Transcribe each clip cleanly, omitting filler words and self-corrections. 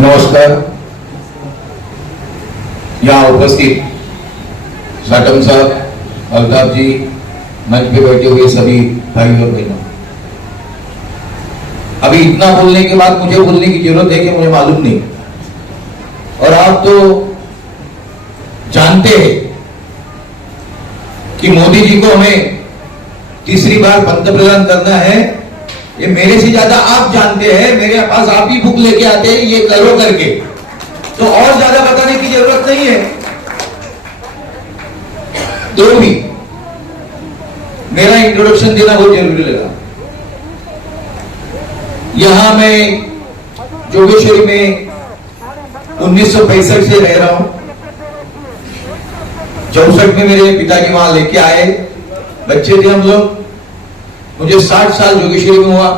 नमस्कार। यहाँ उपस्थित साटम साहब, अल्ताफ जी, मंच पे बैठे हुए सभी भाई और बहनों, अभी इतना बोलने के बाद मुझे बोलने की जरूरत है कि मुझे मालूम नहीं, और आप तो जानते हैं कि मोदी जी को हमें तीसरी बार पंतप्रधान करना है। ये मेरे से ज्यादा आप जानते हैं, मेरे पास आप ही बुक लेके आते हैं ये करो करके, तो और ज्यादा बताने की जरूरत नहीं है। तो भी मेरा इंट्रोडक्शन देना बहुत जरूरी लगा। यहां मैं जोगेश्वरी में 1965 से रह रहा हूं। 64 में मेरे पिताजी वहां लेके आए, बच्चे थे हम लोग। मुझे 60 साल जोगेश्वरी में हुआ।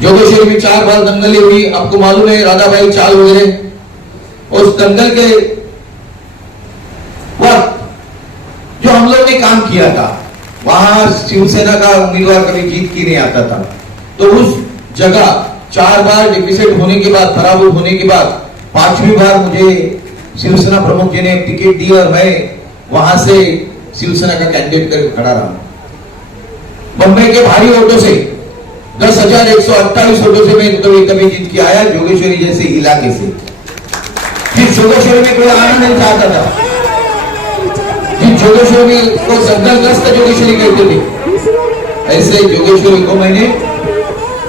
जोगेश्वरी में 4 बार दंगलें हुई, आपको मालूम है, राधाबाई चाल वगैरह। उस दंगल के वक्त जो हम लोग ने काम किया था, वहां शिवसेना का उम्मीदवार कभी जीत के नहीं आता था, तो उस जगह 4 बार डिफिसिट होने के बाद, पराभूत होने के बाद 5वीं बार मुझे शिवसेना प्रमुख जी ने टिकट दी और मैं वहां से शिवसेना का कैंडिडेट करके खड़ा रहा। बंबई के भारी वोटों से 10,128 वोटों से मैं कभी जीत के आया, जोगेश्वरी जैसे इलाके से। जिस जोगेश्वरी में कोई आना नहीं चाहता था, जिस जोगेश्वरी को दंगलग्रस्त जोगेश्वरी कहते थे, ऐसे जोगेश्वरी को मैंने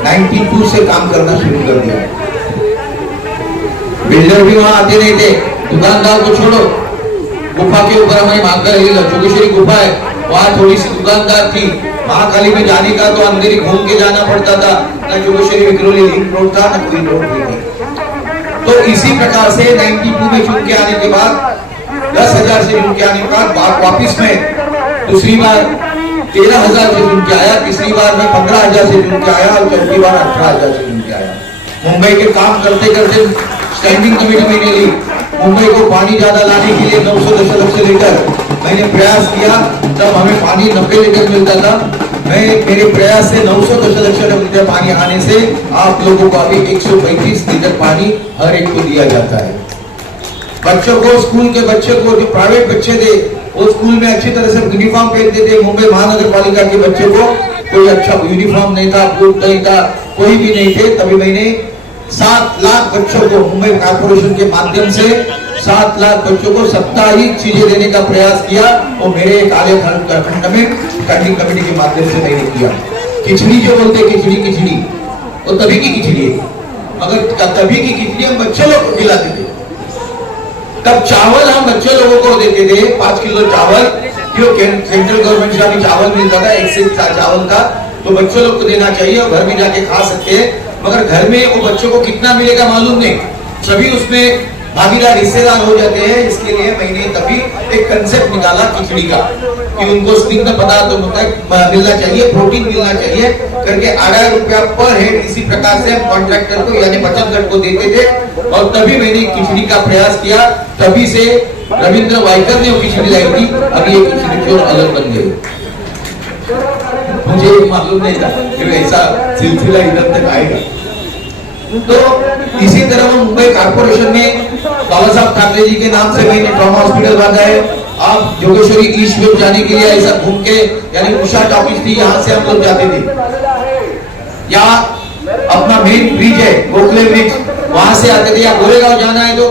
92 से काम करना शुरू कर दिया। बिल्डर भी वहां आते नहीं थे, दुकानदार को छोड़ो, गुफा के ऊपर हमारी मांगकर जोगेश्वरी गुफा है, वहां थोड़ी सी दुकानदार थी। महाकाली में जाने का तो अंदर ही घूम के जाना पड़ता था, न जोगेश्वरी विक्रोली लिंक रोड था, न कोई रोड नहीं थी। तो इसी प्रकार से 92 में चुन के आने के बाद, 10,000 से चुन के आने के बाद वापिस में दूसरी बार 13,000 से चुन के आया, तीसरी बार में 15,000 से चुन के आया और चौथी बार 18,000 से चुन के आया। मुंबई के काम करते करते स्टैंडिंग कमेटी मैंने ली। मुंबई को पानी ज्यादा लाने के लिए 900 दशमलव लीटर मैंने प्रयास किया, तब हमें पानी 90 लीटर मिलता था। मेरे प्रयास से 900 दशमलव लीटर पानी आने से आप लोगों को अभी 135 लीटर पानी हर एक को दिया जाता है। बच्चों को, स्कूल के बच्चे को, जो प्राइवेट बच्चे थे वो स्कूल में अच्छी तरह से यूनिफॉर्म पहनते थे। मुंबई महानगर पालिका के बच्चे को कोई अच्छा यूनिफॉर्म नहीं था, बूट नहीं था, कोई भी नहीं थे। तभी मैंने 7 लाख बच्चों को मुंबई कॉर्पोरेशन के माध्यम से 7 लाख बच्चों को साप्ताहिक चीजें देने का प्रयास किया, और मेरे काले खंड में स्टैंडिंग कमेटी के माध्यम से मैंने किया। खिचड़ी जो बोलते खिचड़ी, वो तभी की खिचड़ी है, मगर तभी की खिचड़ी हम बच्चे लोग को खिलाते थे। तब चावल हम बच्चे लोगों को देते थे, 5 किलो चावल, जो सेंट्रल गवर्नमेंट से अभी चावल मिलता था, 1 से चावल था, तो बच्चों लोग को देना चाहिए और घर में जाके खा सकते हैं। मगर घर में वो बच्चों को कितना मिलेगा मालूम नहीं, सभी उसमें भागीदार हिस्सेदार हो जाते हैं। इसके लिए मैंने तभी एक कंसेप्ट निकाला खिचड़ी का, कि उनको स्निग्ध पदार्थ मिलना चाहिए, प्रोटीन मिलना चाहिए करके 2.5 रुपया पर हेड इसी प्रकार से हम कॉन्ट्रैक्टर को यानी बचत गट को देते थे। और तभी मैंने खिचड़ी का प्रयास किया, तभी से रविंद्र वाइकर ने वो खिचड़ी लाई थी। अभी ये खिचड़ी जो अलग बन गई, मुझे मालूम नहीं था कि ऐसा सिलसिला इधर तक आएगा। तो इसी तरह वो मुंबई कॉर्पोरेशन में बाबा साहब ठाकरे जी के नाम से मैंने ट्रॉमा हॉस्पिटल बांधा है। आप जोगेश्वरी ईस्ट में जाने के लिए ऐसा घूम के, यानी उषा टॉकीज थी, यहाँ से हम लोग जाते थे। यहाँ अपना मेन ब्रिज है, गोखले ब्रिज, वहां से आते थे। या गोरेगांव जाना है तो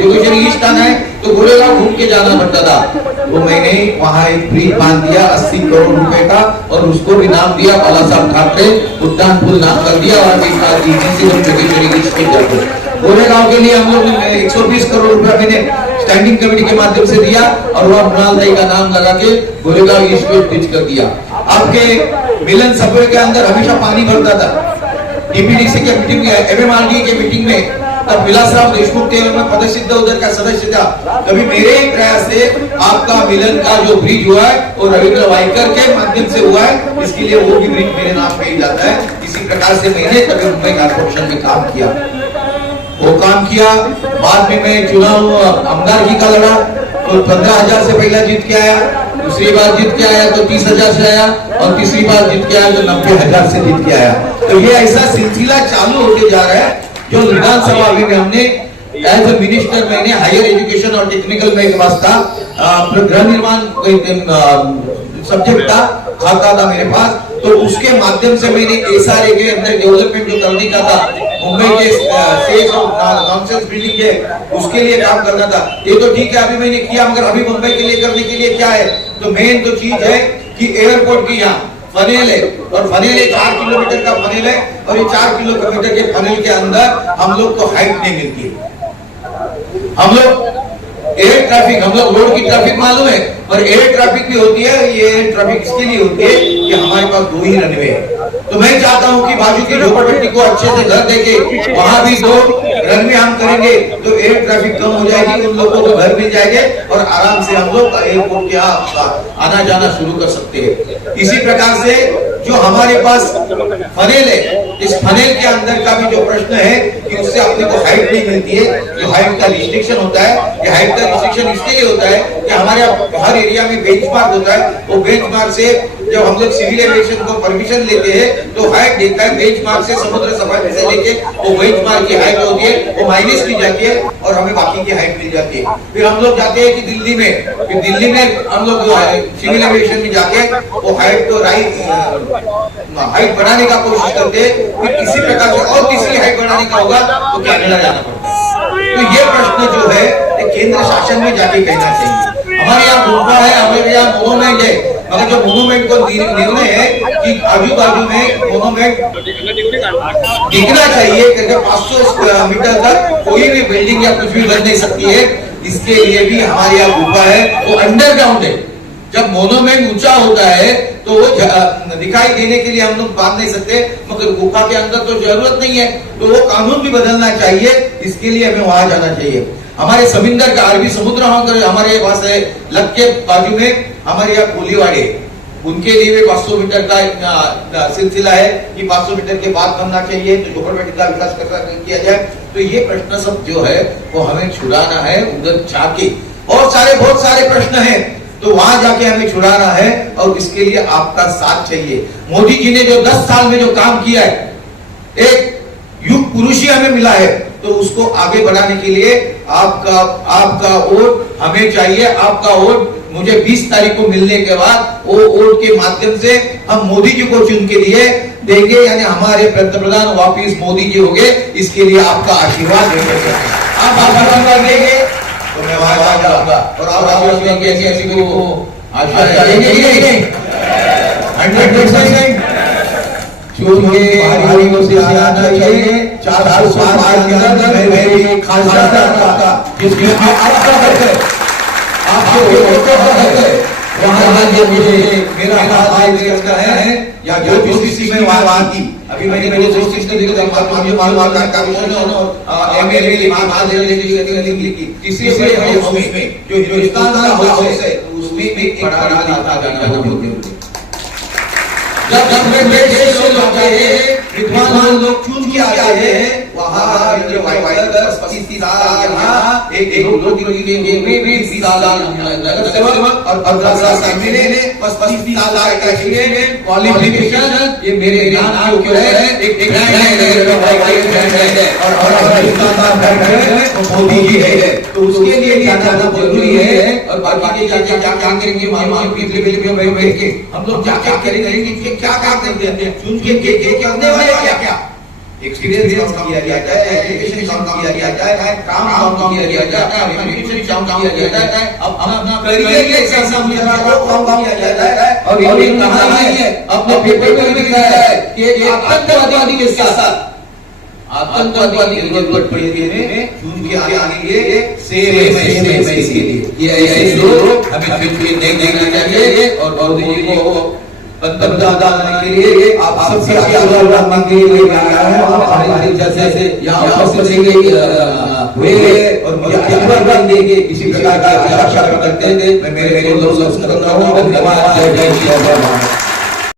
जोगेश्वरी ईस्ट आना है तो गोरेगांव घूम के जाना पड़ता था। तो मैंने वहां एक ब्रिज बांध दिया 80 करोड़ रुपए का, और उसको भी नाम दिया बाला साहब ठाकरे उद्यान पुल नाम कर दिया। और जोगेश्वरी ईस्ट के गोरेगांव के लिए हम लोग 120 करोड़ रुपया मैंने स्टैंडिंग कमेटी के माध्यम से दिया, और वह मृणाल का नाम लगा के गोरेगांव ईस्ट को ब्रिज कर दिया। आपके मिलन सभा के अंदर हमेशा पानी भरता था। डीपीडीसी के मीटिंग में, एमएमआरडी के मीटिंग में, तब विलासराव देशमुख थे, मैं पदसिद्ध उधर का सदस्य था। तभी मेरे प्रयास से आपका मिलन का जो ब्रिज हुआ है वो रविंद्र वाइकर के माध्यम से हुआ है, इसके लिए वो भी ब्रिज मेरे नाम पे ही जाता है। इसी प्रकार से मैंने तभी मुंबई कॉर्पोरेशन में काम किया, वो काम किया। बाद में मैं चुनाव आमदारगी का लड़ा, तो 15,000 से पहला जीत के आया, दूसरी बार जीत के आया तो 30,000 से आया, और तीसरी बार जीत के आया तो 90,000 से जीत के आया। तो ये ऐसा सिलसिला चालू होते जा रहा है। जो विधानसभा में हमने एज ए मिनिस्टर मैंने हायर एजुकेशन और टेक्निकल में वास्ता गृह निर्माण सब्जेक्ट खाता था मेरे पास, तो उसके माध्यम से मैंने एसआरए के अंदर डेवलपमेंट जो करने का था, मुंबई के सेज और नॉनसेंस बिल्डिंग है उसके लिए काम करना था। ये तो ठीक है अभी मैंने किया, मगर अभी मुंबई के लिए करने के लिए क्या है, तो मेन तो चीज है कि एयरपोर्ट की यहाँ फनेल है, और फनेल 4 किलोमीटर का फनेल है, और ये 4 किलोमीटर के फनेल के अंदर हम लोग को हाइट नहीं मिलती है। हम लोग एयर ट्रैफिक, हम लोग रोड की ट्रैफिक मालूम है, पर एयर ट्रैफिक भी होती है। ये एयर ट्रैफिक इसके लिए होती है कि हमारे पास 2 ही रनवे है। तो मैं चाहता हूं कि बाजू की झोपड़पट्टी को अच्छे से घर देके वहां भी 2 रनवे हम करेंगे तो एयर ट्रैफिक कम हो जाएगी, उन लोगों को घर मिल जाएंगे और आराम से हम लोग एयरपोर्ट के आना जाना शुरू कर सकते हैं। इसी प्रकार से जो हमारे पास फनेल है, इस फनेल के अंदर का भी जो प्रश्न है कि उससे अपने को हाइट नहीं मिलती है, जो हाइट का रिस्ट्रिक्शन होता है, ये हाइट का रिस्ट्रिक्शन इसके लिए होता है कि हमारे हर एरिया में बेंचमार्क होता है। वो बेंचमार्क से जब हम लोग सिविल एविएशन को परमिशन लेते हैं तो हाइट देखता है, बेंचमार्क से समुद्र सपाटी से लेके वो बेंचमार्क की हाइट होती है, वो माइनस की जाती है और हमें बाकी की हाइट मिल जाती है। फिर हम लोग जाते हैं कि दिल्ली में हम लोग सिविल एविएशन में जाके वो हाइट को हाइट बढ़ाने का कोशिश करते हैं, फिर किसी प्रकार से और तीसरी हाइट बढ़ाने का होगा तो कनाडा जाना पड़ता है। तो ये प्रश्न जो है केंद्र शासन में जाके कहना चाहिए। हमारे यहाँ गुफा है, हमारे यहाँ मोनूमेंट है, मगर जो मोनूमेंट को निर्णय है कि आजू बाजू में मोनूमेंट दिखना चाहिए, क्योंकि 500 मीटर तक कोई भी बिल्डिंग या कुछ भी बन नहीं सकती है। इसके लिए भी हमारे यहाँ गुफा है, वो अंडरग्राउंड है। जब मोनूमेंट ऊंचा होता है तो वो दिखाई देने के लिए हम लोग बांध नहीं सकते, मगर गुफा के अंदर तो जरूरत नहीं है, तो वो कानून भी बदलना चाहिए। इसके लिए हमें वहां जाना चाहिए। हमारे समुद्र का अरबी समुद्र हमारे पास है, लग के बाजू में हमारे यहाँ कोलीवाड़े, उनके लिए भी 500 मीटर का सिलसिला है कि 500 मीटर के बाद बनना चाहिए, तो झोपड़पट्टी का विकास किया जाए। तो ये प्रश्न सब जो है वो हमें छुड़ाना है उधर जाके। और बहुत सारे प्रश्न हैं, तो वहां जाके हमें छुड़ाना है और इसके लिए आपका साथ चाहिए। मोदी जी ने जो 10 साल में जो काम किया है, एक युग पुरुष ही हमें मिला है, तो उसको आगे बढ़ाने के लिए आपका वोट हमें चाहिए। आपका वोट मुझे 20 तारीख को मिलने के बाद वो वोट के माध्यम से हम मोदी जी को चुन के लिए देंगे, यानी हमारे प्रधान वापिस मोदी जी होंगे। इसके लिए आपका आशीर्वाद देंगे। आप आशीर्वाद देंगे तो मैं वहां जाऊंगा और आप आशीर्वाद देंगे, ऐसी को आशीर्वाद देंगे कि नहीं? 100% चुन के भारी को से आना चाहिए। 4 साल के अंदर मैं भी खासा था जिसमें आपका हक है, आपके है वहां ये मेरा हाथ का है या जो किसी में वहां की अभी मैंने जो सिस्टम देखा मालूम का कमीशन और एमएलए की बात की किसी से में जो हिंदुस्तान का हाउस है उसमें एक बड़ा नेता जाना होते। जब गवर्नमेंट देश से लोग आए हैं, विद्वान लोग चुन के आए हैं, वहां रविंद्र वाइकर 25 साल यहाँ एक लोग के में भी 20 साल नगर सेवक और 15 साल ने 25 साल का क्वालिफिकेशन, ये मेरे ज्ञान के है। एक और हिंदुस्तान का मोदी जी है, तो उसके लिए जाना जरूरी है। और बाकी के क्या करेंगे हम लोग क्या करेंगे, क्या करते हैं चुन के करने वाले क्या एक्सपीरियंस कम किया जाता है, एजुकेशन कम किया जाता है, काम कम किया जाता है, कम्युनिकेशन कम किया जाता है। अब हम अपना करियर के एग्जाम को कम किया जाता है। और ये कहा है अपने पेपर में लिखा है कि आतंकवादी के साथ आतंकवादी की जरूरत पड़ती है चुन के आने के लिए सेम इसके लिए। ये ऐसे लोग हमें फिर नहीं देखना चाहिए। और मोदी जी को पंतप्रधान के लिए आप सबसे आशीर्वाद मांगने के लिए आया है। आप हमारे जैसे यहाँ उपस्थित हुए और मुझे आशीर्वाद देंगे, इसी प्रकार की आशा करते हैं। मैं मेरे दोस्तों को धन्यवाद।